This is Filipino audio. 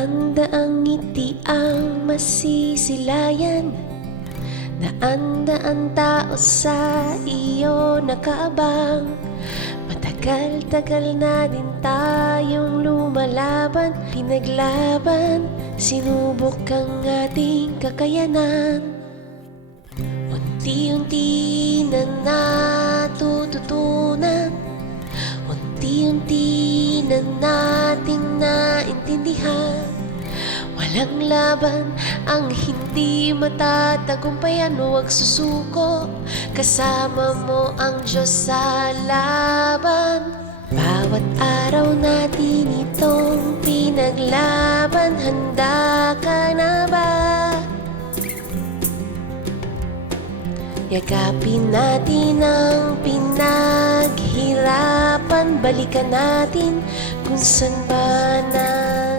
Daan-daang ngiti ang masisilayan, daan-daang tao sa iyo nakaabang. Matagal-tagal na din tayong lumalaban, pinaglaban, sinubok ang ating kakayanan. Unti-unti na natututunan, unti-unti na nating naintindihan. Walang laban ang hindi matatagumpayan. Huwag susuko, kasama mo ang Diyos sa laban. Bawat araw natin itong pinaglaban, handa ka na ba? Yakapin natin ang pinaghirapan, balikan natin kung saan ba na